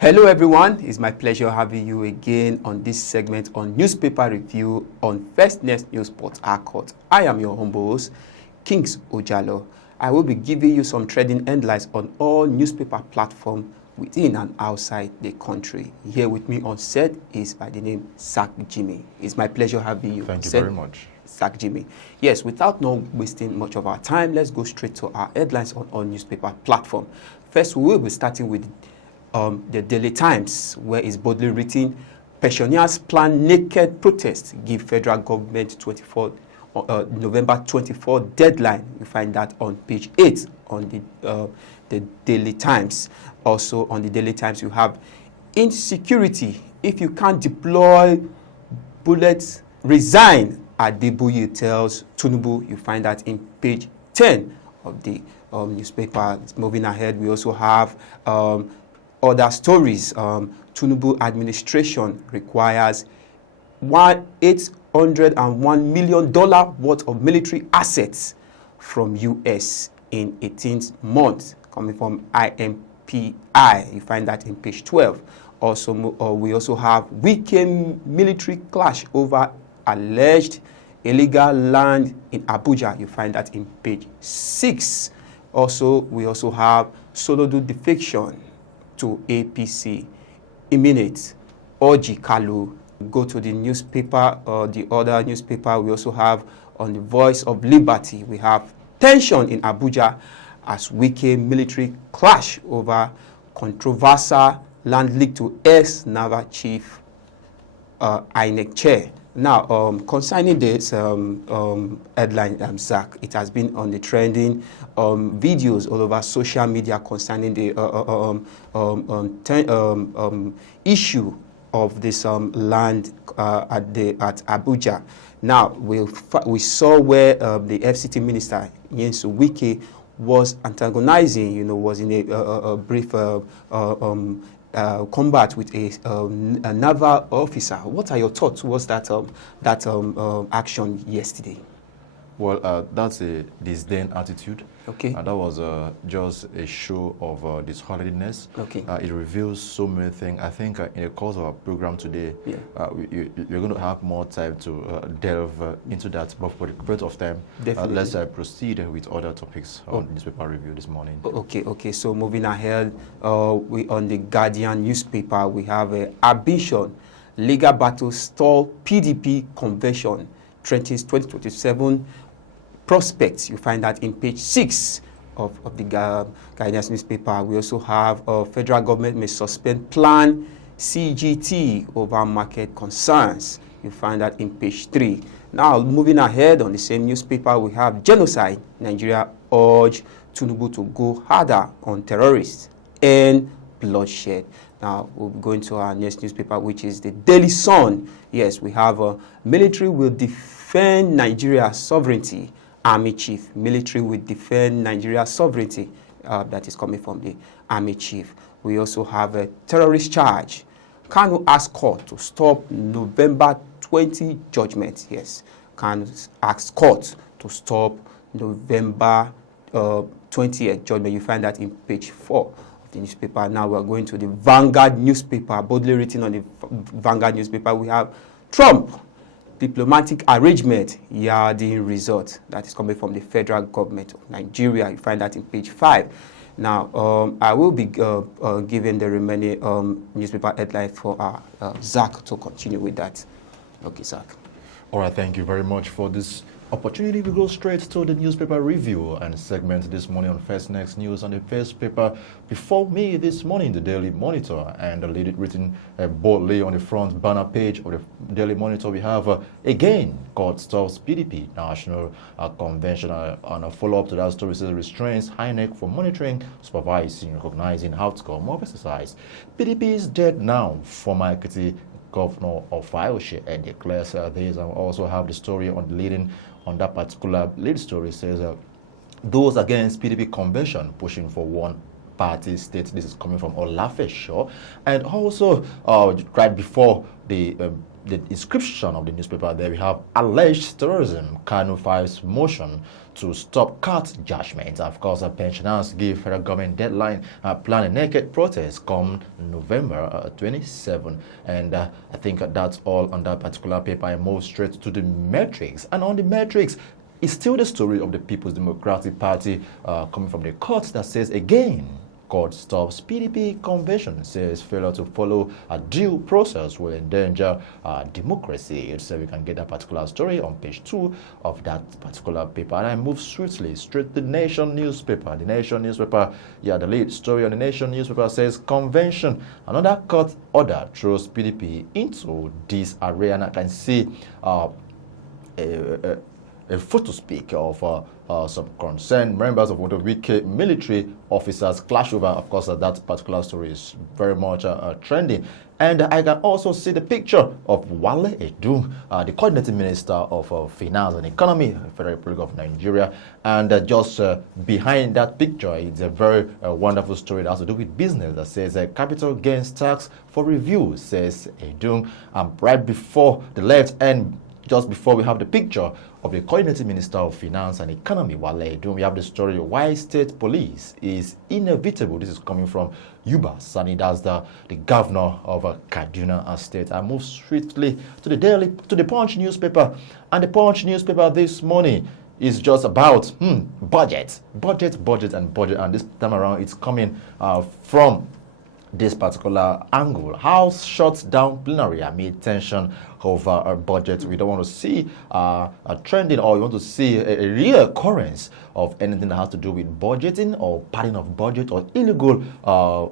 Hello everyone, it's my pleasure having you again on this segment on newspaper review on First Next News Port Harcourt. I am your humble host, Kings Ojalo. I will be giving you some trending headlines on all newspaper platforms within and outside the country. Here with me on set is by the name Zach Jimmy. It's my pleasure having you. Thank you very much. Zach Jimmy. Yes, without not wasting much of our time, let's go straight to our headlines on all newspaper platform. First, we will be starting with the Daily Times, where it's boldly written, pensioners plan naked protest, give federal government November 24 deadline. You find that on page 8 on the Daily Times. Also on the Daily Times, you have insecurity. If you can't deploy bullets, resign, Adeboye tells Tinubu. You find that in page 10 of the newspaper. Moving ahead, we also have other stories. Tinubu administration requires $801 million worth of military assets from U.S. in 18th month, coming from IMPI. You find that in page 12. Also, we also have weekend military clash over alleged illegal land in Abuja. You find that in page 6. Also, we also have Solodu defection to APC, imminent. Orji Kalu. Go to the newspaper, the other newspaper. We also have on the Voice of Liberty. We have tension in Abuja as weekend military clash over controversial land leak to ex-Naval Chief INEC chair. Now, concerning this headline, Zach, it has been on the trending videos all over social media concerning the issue of this land at Abuja. Now, we saw where the FCT minister, Nyesom Wike, was antagonizing, was in a brief combat with a naval officer. What are your thoughts towards that action yesterday? Well, that's a disdain attitude. Okay. That was just a show of disorderliness. Okay. It reveals so many things. I think in the course of our program today, Yeah. you're going to have more time to delve into that. But for the period of time, let's proceed with other topics on newspaper review this morning. Okay. So moving ahead, we on the Guardian newspaper, we have ambition, legal battle stall PDP convention, threatens 2027 prospects. You find that in page 6 of the Guardian newspaper. We also have federal government may suspend plan CGT over market concerns. You find that in page 3. Now, moving ahead on the same newspaper, we have genocide. Nigeria urge Tinubu to go harder on terrorists and bloodshed. Now, we'll be going to our next newspaper, which is the Daily Sun. Yes, we have military will defend Nigeria's sovereignty. Army chief, military will defend Nigeria's sovereignty. That is coming from the army chief. We also have a terrorist charge. Kanu ask court to stop November 20 judgment. Yes, Kanu ask court to stop November 20th judgment. You find that in page 4 of the newspaper. Now we're going to the Vanguard newspaper. Boldly written on the Vanguard newspaper, we have Trump diplomatic arrangement yielding result. That is coming from the federal government of Nigeria. You find that in page 5. Now, I will be giving the remaining newspaper headline for Zach to continue with that. Okay, Zach. All right, thank you very much for this opportunity. We go straight to the newspaper review and segment this morning on First Next News. On the first paper before me this morning, the Daily Monitor, and the lead written boldly on the front banner page of the Daily Monitor, we have again, court stops PDP National Convention. On a follow-up to that story, says restrains INEC for monitoring, supervising, recognizing outcome of exercise. PDP is dead now. Former Ekiti Governor of Ayoshe declares this. I also have the story on the leading on that particular lead story. Says those against PDP convention pushing for one Party state. This is coming from Olafesho. And also, right before the inscription of the newspaper, there we have alleged terrorism. Kanu files motion to stop cut judgment. Of course, pensioners give federal government deadline, plan a naked protest come November 27. And I think that's all on that particular paper. I move straight to the metrics. And on the metrics, it's still the story of the People's Democratic Party coming from the court that says again, court stops PDP convention, says failure to follow a due process will endanger democracy. So we can get that particular story on page 2 of that particular paper. And I move swiftly straight to the Nation newspaper. The Nation newspaper, yeah, the lead story on the Nation newspaper says convention, another court order throws PDP into disarray. And I can see a photo speak of some concerned members of one of the WK military officers clash over. Of course, that particular story is very much trending. And I can also see the picture of Wale Edun, the coordinating minister of finance and economy, Federal Republic of Nigeria. And just behind that picture, it's a very wonderful story that has to do with business that says capital gains tax for review, says Edun. Right before the left and just before we have the picture of the coordinating minister of finance and economy, Wale Edun, we have the story of why state police is inevitable. This is coming from Yuba Sani, that's the governor of Kaduna State. I move swiftly to the Punch newspaper, and the Punch newspaper this morning is just about budget, and this time around it's coming from this particular angle. House shuts down plenary amid tension over a budget. We don't want to see a trending, or we want to see a reoccurrence of anything that has to do with budgeting or padding of budget or illegal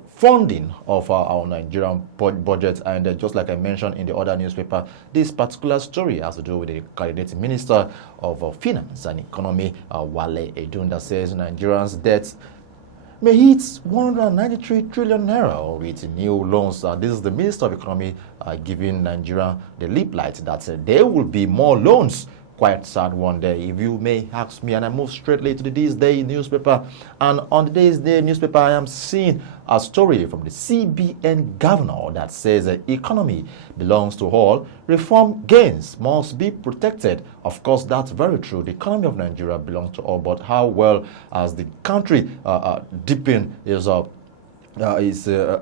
funding of our Nigerian budget. And just like I mentioned in the other newspaper, this particular story has to do with the coordinating minister of finance and economy, Wale Edun, that says Nigerians' debts may hit 193 trillion naira with new loans. This is the Minister of Economy giving Nigeria the lip light that there will be more loans. Quite sad one day, if you may ask me. And I move straightly to the This Day newspaper. And on the This Day newspaper, I am seeing a story from the CBN governor that says the economy belongs to all. Reform gains must be protected. Of course, that's very true. The economy of Nigeria belongs to all, but how well as the country deepen is a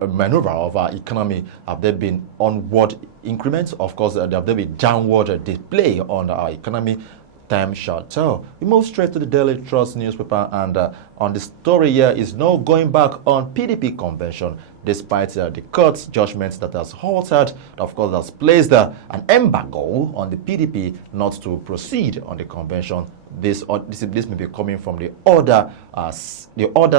maneuver of our economy? Have there been onward increments? Of course, have there been downward display on our economy? Time shall tell. We move straight to the Daily Trust newspaper, and on the story here is no going back on PDP convention, despite the court's judgment that has halted, of course, has placed an embargo on the PDP not to proceed on the convention. This may be coming from the other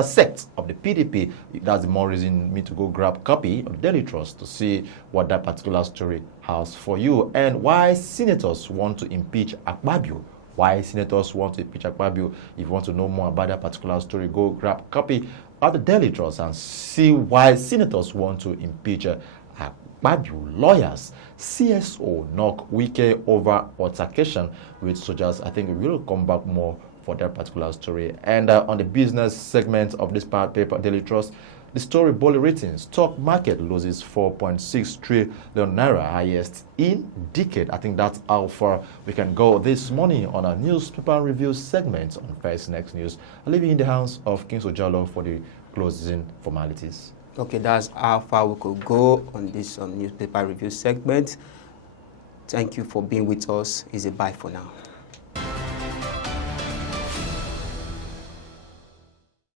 sect of the PDP. That's the more reason me to go grab copy of the Daily Trust to see what that particular story has for you, and why senators want to impeach Akpabio. Why senators want to impeach Akpabio. If you want to know more about that particular story, go grab copy of the Daily Trust and see why senators want to impeach Akpabio. Lawyers, CSO knock Wike over altercation with soldiers. I think we will come back more for that particular story. And on the business segment of this paper, Daily Trust, the story boldly written: stock market loses 4.6 trillion naira, highest in decade. I think that's how far we can go this morning on our newspaper review segment on First Next News. I'll leave you in the hands of King Sojalo for the closing formalities. Okay, that's how far we could go on this newspaper review segment. Thank you for being with us. It's a bye for now.